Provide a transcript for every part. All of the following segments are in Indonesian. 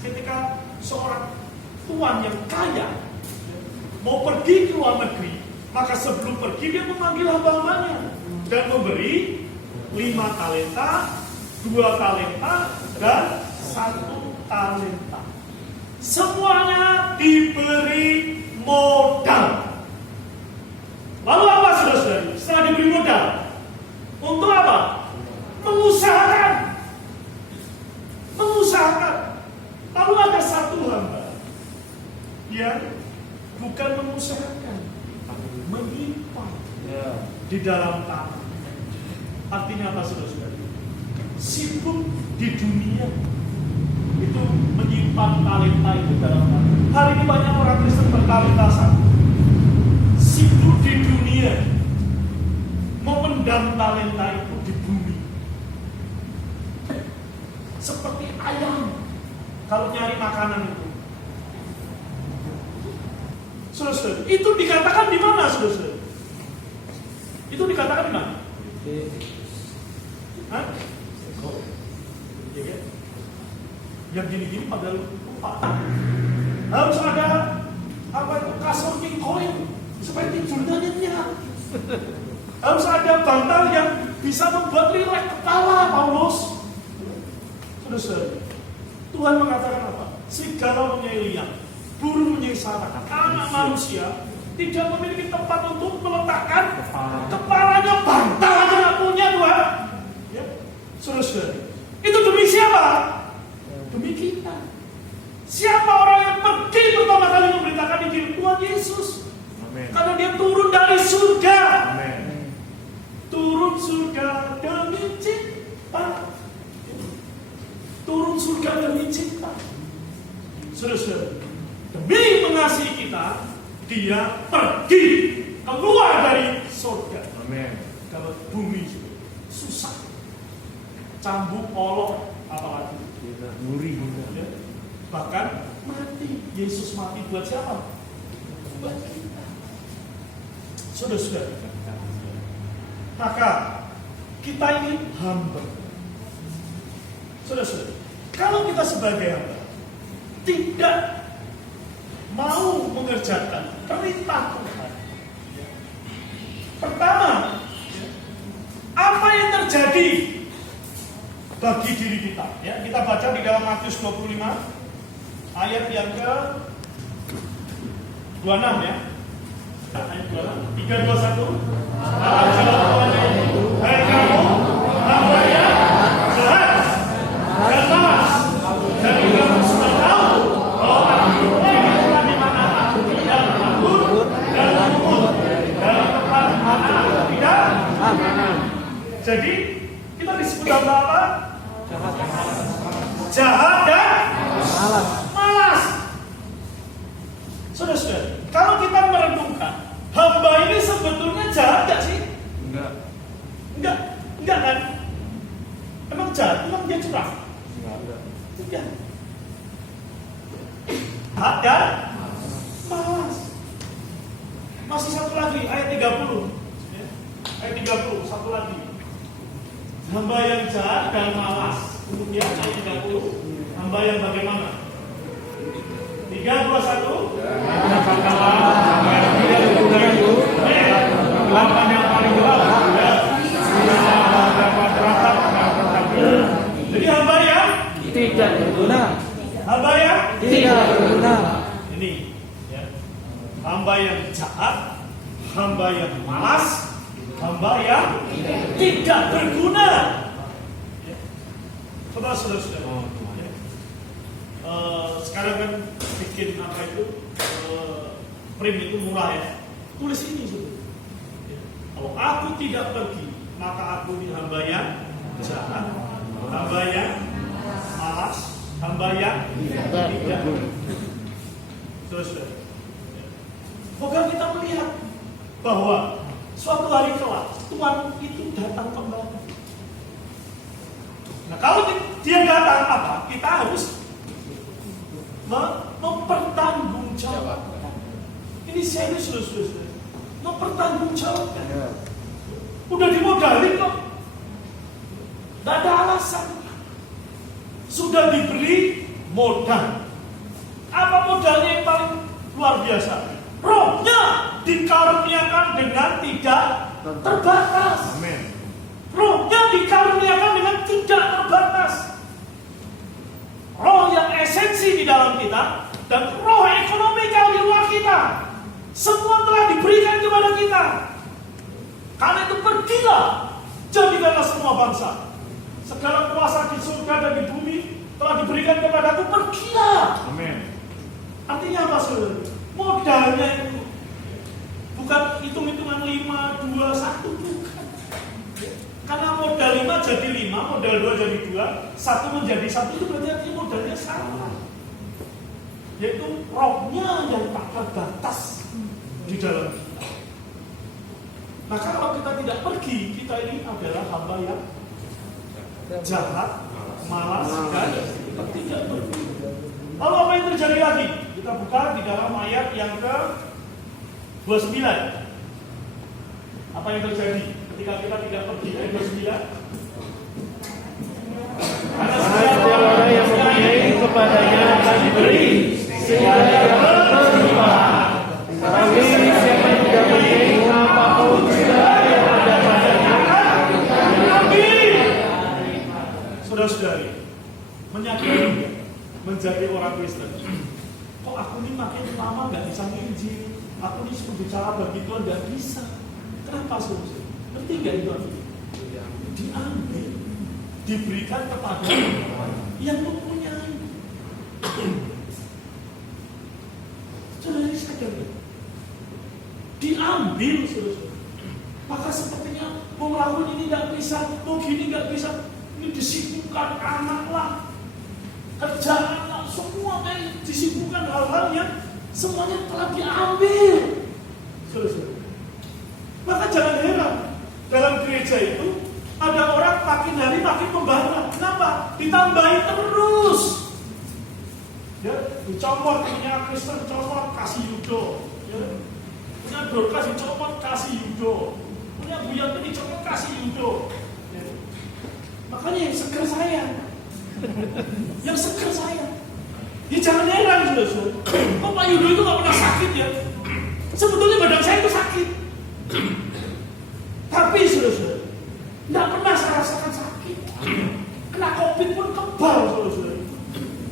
Ketika seorang tuan yang kaya mau pergi ke luar negeri, maka sebelum pergi dia memanggil hamba-hambanya dan memberi 5 talenta, 2 talenta, dan 1 talenta. Semuanya diberi modal. Lalu apa saudara-saudari? Setelah diberi modal, untuk apa? Mengusahakan. Lalu ada satu hamba yang bukan mengusahakan, menyimpan di dalam tanah. Artinya apa saudara-saudari? Sibuk di dunia itu menyimpan talenta itu dalam tanah. Hari ini banyak orang Kristen bertalenta satu, sibuk di dunia, memendam talenta itu di bumi. Seperti ayam kalau nyari makanan itu. Saudara-saudara, itu dikatakan di mana, saudara-saudara? Itu dikatakan di mana? Hah? Ya, kan? Yang gini-gini padahal lupa. Harus ada apa itu kasur king coin supaya tidurnya nyenyak. Harus ada bantal yang bisa membuat rileks kepala, Paulus. Saudara, Tuhan mengatakan apa? Segala menyai liang, burung menyai sarang, anak manusia tidak memiliki tempat untuk meletakkan kepalanya. Bantal aja nggak punya, Tuhan. Ya, saudara, itu demi siapa? Demi kita. Siapa orang yang pergi pertama kali memberitakan Injil? Tuhan Yesus. Amen. Karena dia turun dari surga. Amen. Turun surga demi cinta. Turun surga demi cinta. Saudara, demi mengasihi kita, dia pergi keluar dari surga. Amen. Kalau bumi susah, cambuk, olok, apalagi nguri. Ya. Bahkan mati. Yesus mati buat siapa? Buat kita. Saudara, maka kita ini hamba. Saudara, kalau kita sebagai hamba tidak mau mengerjakan perintah Tuhan, pertama, apa yang terjadi bagi diri kita? Ya, kita baca di dalam Matius 25 ayat yang ke 26 ya. Ayat 26, 3, 2, 1. Hai kamu, hamba yang jahat dan malas, dan kamu sudah tahu bahwa aku di mana aku tidak anggur dan lumut, dalam tempat mana aku tidak. Jadi kita disebut hamba apa? Jahat dan malas. Saudara, kalau kita merenungkan, hamba ini sebetulnya jahat gak sih? Enggak kan? Emang jahat? Emang dia curang? Enggak. Jahat dan malas. Masih satu lagi, ayat 30. Ayat 30, satu lagi. Hamba yang jahat dan malas. Kemudian ayat 30, hamba yang bagaimana? 3, 2, 1. Kelapan yang paling gelap. Jadi hamba yang tidak berguna. Hamba yang tidak berguna. Ini ya. Hamba yang jahat, hamba yang malas, hamba yang tidak berguna. Ya. Saudara. Sekarang kan bikin apa itu print itu murah ya. Tulis ini saudara. Ya. Kalau aku tidak pergi, maka aku di hamba yang jahat, hamba yang malas, hamba yang tidak berguna. Saudara. Moga kita melihat bahwa suatu hari kelak Tuhan itu datang kembali. Nah, kalau dia datang apa? Kita harus mempertanggungjawabkan. Ini serius, saudara. Mempertanggungjawabkan. Udah dimodalin kok. Tidak ada alasan. Sudah diberi modal. Apa modalnya yang paling luar biasa? Rohnya dikaruniakan dengan tidak terbatas. Amin. Rohnya dikaruniakan dengan tidak terbatas. Roh yang esensi di dalam kita dan roh ekonomi di luar kita, semua telah diberikan kepada kita. Karena itu pergilah, jadikanlah semua bangsa. Segala kuasa di surga dan di bumi telah diberikan kepadaku, pergilah. Amin. Artinya apa, saudara? Modalnya itu bukan hitung-hitungan 5, 2, 1, bukan. Karena modal 5 jadi 5, modal 2 jadi 2, 1 menjadi 1, itu berarti artinya modalnya sama. Yaitu rohnya yang tak terbatas di dalam kita. Nah, kalau kita tidak pergi, kita ini adalah hamba yang jahat, malas, dan tidak pergi. Lalu apa yang terjadi lagi? Kita buka di dalam ayat yang ke-29. Apa yang terjadi ketika kita tidak pergi? Ayat 29. Karena setiap orang yang mempunyai kepadanya akan diberi segala yang berlimpah. Tetapi siapa yang tidak mempunyai apapun segala yang ada padanya akan diambil. Saudara-saudari, menyakiti menjadi orang Kristen. Kok aku ini makin lama nggak bisa nginjil? Aku ini bicara bagi Tuhan nggak bisa. Kenapa, saudara? Ngerti nggak itu? Diambil, diberikan kepada yang mempunyai. Saudara sadar ya? Diambil, saudara. Maka sepertinya mau melakukan ini nggak bisa, mau gini nggak bisa. Ini disibukkan anak lah, kerjaan lah, semua kayak disibukkan hal-hal yang semuanya telah diambil. Saudara. Maka jangan heran, dalam gereja itu ada orang makin hari makin membara. Kenapa? Ditambahi terus. Ya, dicomot punya Kristen, comot kasih Yudo. Ya. Punya Dorcas dicomot kasih Yudo. Punya Buyanti dicomot kasih Yudo. Ya. Makanya yang seger saya. Yang seger saya. Ya jangan heran, saudara. Kok Pak Yudo itu gak pernah sakit ya? Sebetulnya badan saya itu sakit. Tapi saudara, tidak pernah saya rasakan sakit. Kena COVID pun kebal, saudara.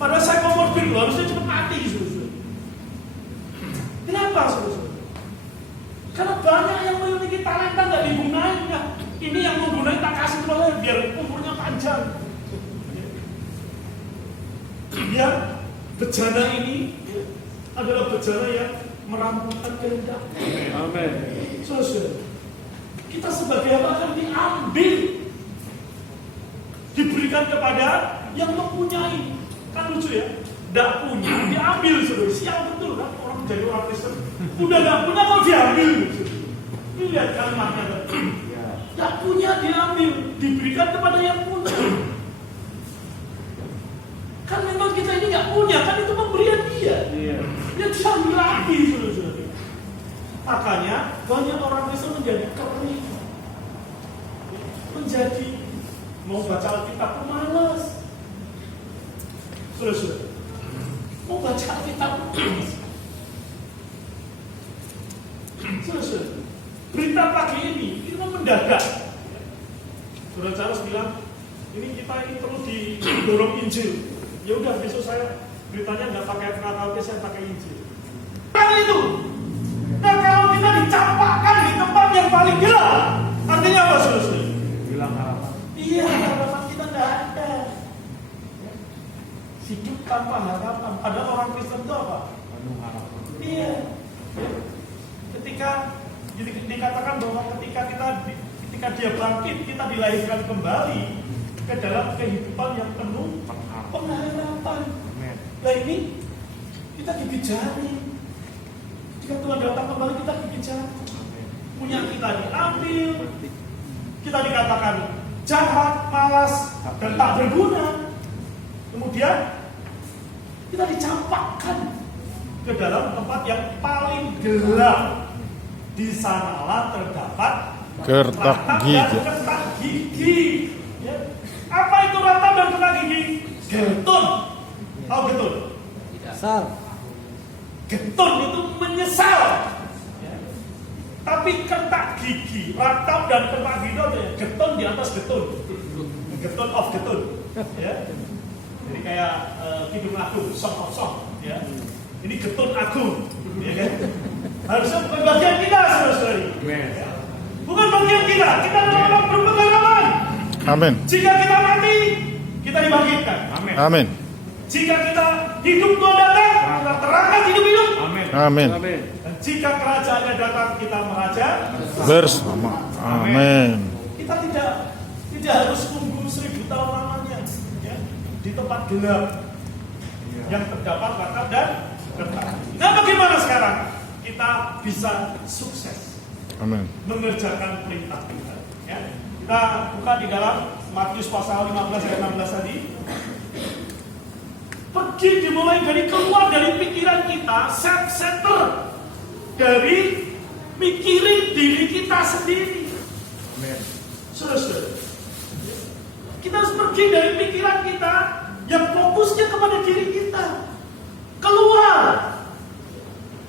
Padahal saya komorbid, harusnya cepat mati, saudara. Kenapa, saudara? Karena banyak yang memiliki talenta nggak digunain. Ya. Ini yang menggunakan tak kasih Tuhan biar umurnya panjang. Biar bejana ini adalah bejana yang merampungkan kehendak. Amin. Saudara, kita sebagai apa akan diambil, diberikan kepada yang mempunyai. Kan lucu ya, tidak punya diambil, saudara. Sial betul kan orang jadi orang Kristen. Udah tidak punya kok diambil. Ini lihat kalimatnya kan. Tidak punya diambil, diberikan kepada yang punya. Kan memang kita ini nggak punya, kan itu pemberian dia. Dia diambil lagi, saudara. Makanya banyak orang Kristen menjadi kering, menjadi mau baca Alkitab pun malas. Saudara, mau baca Alkitab pun malas. Saudara, berita pagi ini itu mendadak. Saudara Charles bilang, ini kita ini perlu didorong Injil. Ya udah, besok saya beritanya nggak pakai Natal, saya pakai Injil. Kan itu. Nah, kalau kita dicampakkan di tempat yang paling gelap, artinya apa, saudara? Bilang harapan. Iya, harapan kita nggak ada. Hidup tanpa harapan. Padahal orang Kristen itu apa? Penuh harapan. Iya. Ketika dikatakan bahwa ketika dia bangkit, kita dilahirkan kembali ke dalam kehidupan yang penuh pengharapan. Nah ini kita dibicarain. Jika Tuhan datang kembali, kita dibicarain. Punya kita diambil, kita dikatakan jahat, malas, dan tak berguna. Kemudian kita dicampakkan ke dalam tempat yang paling gelap. Di sanalah terdapat Gertak gigi. Gertak gigi. Ya. Apa itu ratap dan gertak gigi? Getun. Oh getun. Sal. Getun itu menyesal. Ya. Tapi kentak gigi, ratap dan kentak gigi itu getun di atas getun. Getun of getun. Ya. Jadi kayak Kidung Agung, Song of Song. Ya. Ini getun agung. Ya kan? Harusnya bukan bagian kita, saudara-saudari. Ya. Bukan bagian kita. Kita adalah orang berpengalaman. Amin. Jika kita mati, kita dibangkitkan. Amin. Amin. Jika kita hidup Tuhan datang, kita terangkat hidup-hidup. Amin. Amin. Dan jika kerajaannya datang, kita meraja. Bersama. Amin. Kita tidak harus tunggu 1000 tahun lamanya, ya, di tempat gelap yang terdapat ratap dan getah. Nah, bagaimana sekarang kita bisa sukses Amin. mengerjakan perintah Tuhan? Ya. Kita buka di dalam Matius pasal 15 ayat 16 tadi. Pergi dimulai dari keluar dari pikiran kita, self-center, dari mikirin diri kita sendiri. Amin. Saudara-saudara, kita harus pergi dari pikiran kita yang fokusnya kepada diri kita. Keluar,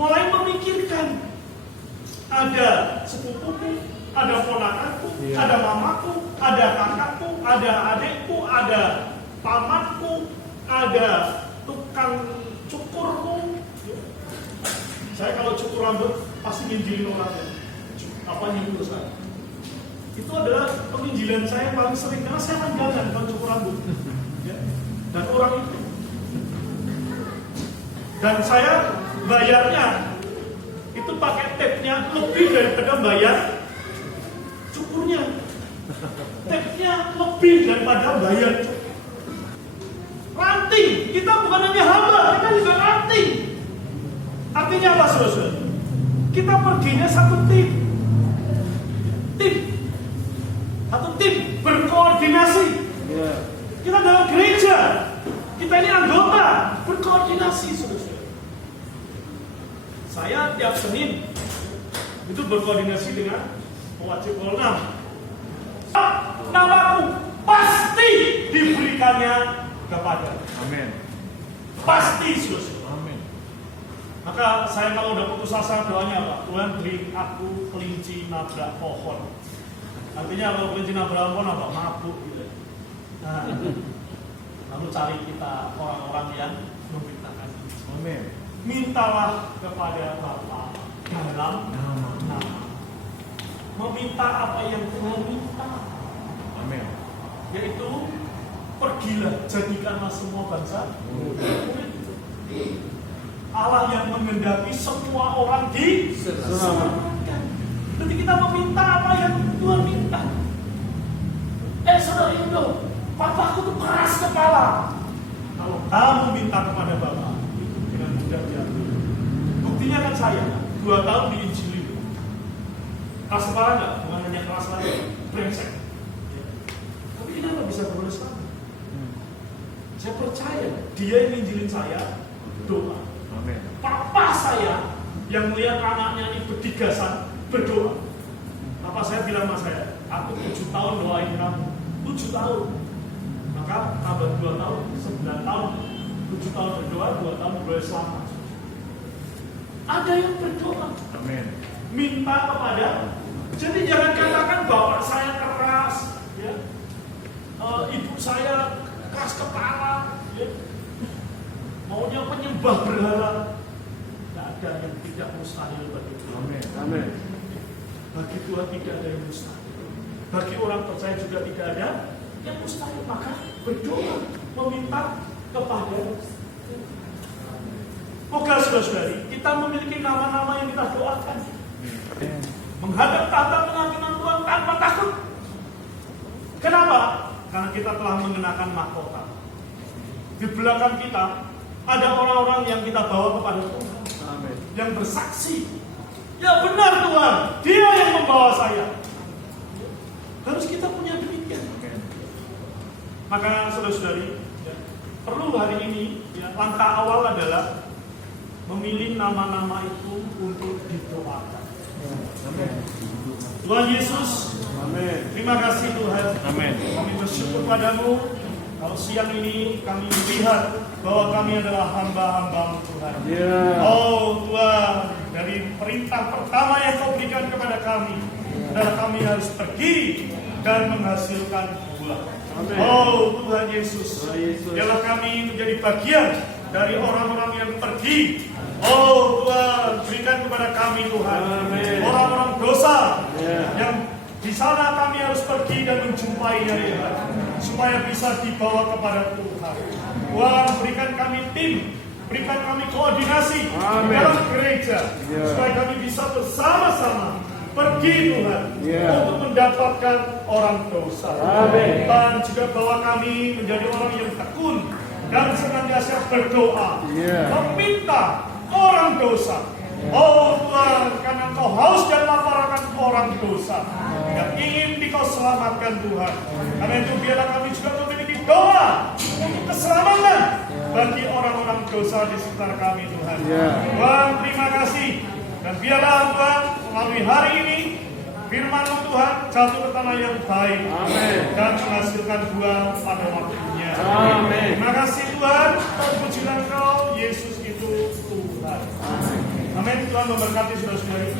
mulai memikirkan ada sepupuku, ada ponakanku, ada mamaku, ada kakakku, ada adikku, ada pamanku, ada tukang cukurku. Saya kalau cukur rambut pasti nginjilin orang. Apa nyukur saya? Itu adalah penginjilan saya paling sering karena saya langganan kalau cukur rambut. Ya. Dan orang itu. Dan saya bayarnya itu pakai tape-nya lebih daripada bayar cukurnya. Tape-nya lebih daripada bayar cukur. Ranting, kita bukan hanya hamba, kita juga ranting. Artinya apa, saudara? Kita perginya satu tim. Satu tim berkoordinasi. Kita dalam gereja, kita ini anggota berkoordinasi, saudara. Saya tiap Senin itu berkoordinasi dengan pewajib Polnam. Namaku pasti diberikannya kepada. Amin. Pasti, saudara. Amin. Maka saya kalau udah putus asa doanya apa? Tuhan beri aku kelinci nabrak pohon. Artinya kalau kelinci nabrak pohon apa? Mabuk gitu. Nah, lalu cari kita orang-orang yang memintakan. Amin. Mintalah kepada Bapa dalam nama. Meminta apa yang Tuhan minta. Amin. Yaitu pergilah, jadikanlah semua bangsa murid. Allah yang menghendaki semua orang diselamatkan. Jadi kita meminta apa yang Tuhan minta. Saudara Indo, papaku tuh keras kepala. Kalau kamu minta kepada Bapa, itu dengan mudah diambil. Buktinya kan saya 2 tahun diinjili. Keras kepala enggak? Bukan hanya keras lagi, brengsek. Tapi kenapa bisa berbalas lagi? Saya percaya dia yang nginjilin saya doa. Amin. Papa saya yang melihat anaknya ini berdigasan berdoa. Papa saya bilang sama saya, aku 7 tahun doain kamu, 7 tahun. Maka tambah 2 tahun, 9 tahun, 7 tahun berdoa, 2 tahun berdoa selamat. Ada yang berdoa. Amin. Minta kepada. Jadi jangan katakan bapak saya keras, ya. Ibu saya keras kepala, ya. Maunya penyembah berhala. Tidak ada yang tidak mustahil bagi Tuhan. Amin. Amin. Bagi Tuhan tidak ada yang mustahil. Bagi orang percaya juga tidak ada yang mustahil. Maka berdoa, meminta kepada. Moga saudara-saudari, kita memiliki nama-nama yang kita doakan. Menghadap tahta penghakiman Tuhan tanpa takut. Kenapa? Karena kita telah mengenakan mahkota. Di belakang kita ada orang-orang yang kita bawa kepada Tuhan. Amin. Yang bersaksi, ya benar Tuhan, Dia yang membawa saya. Harus kita punya demikian. Maka saudara-saudari, ya, perlu hari ini, ya, langkah awal adalah memilih nama-nama itu untuk didoakan. Amin. Tuhan Yesus, Amin. terima kasih Tuhan. Amin. Kami bersyukur padamu Kalau siang ini kami lihat bahwa kami adalah hamba-hamba Tuhan. Ya. Oh Tuhan, dari perintah pertama yang kau berikan kepada kami adalah kami harus pergi dan menghasilkan buah. Amin. Oh Tuhan Yesus, Tuhan Yesus. biarlah kami menjadi bagian dari orang-orang yang pergi. Oh Tuhan, berikan kepada kami Tuhan Amin. orang-orang dosa Ya. yang di sana kami harus pergi dan menjumpainya Tuhan, supaya bisa dibawa kepada Tuhan. Tuhan, berikan kami tim, berikan kami koordinasi Amin. dalam gereja, Ya. supaya kami bisa bersama-sama pergi Tuhan Ya. untuk mendapatkan orang dosa. Amin. Dan juga bawa kami menjadi orang yang tekun dan senantiasa berdoa, Ya. meminta orang dosa. Oh Tuhan, karena Engkau haus dan lapar akan orang dosa yang ingin Dikau selamatkan Tuhan. Karena itu biarlah kami juga memiliki doa untuk keselamatan bagi orang-orang dosa di sekitar kami Tuhan. Ya. Tuhan, terima kasih. Dan biarlah Tuhan melalui hari ini firman Tuhan jatuh ke tanah yang baik. Amin. Dan menghasilkan buah pada waktunya. Amin. Terima kasih Tuhan. Terpujilah Engkau, Yesus itu Tuhan. Amin. Tuhan memberkati saudara-saudari.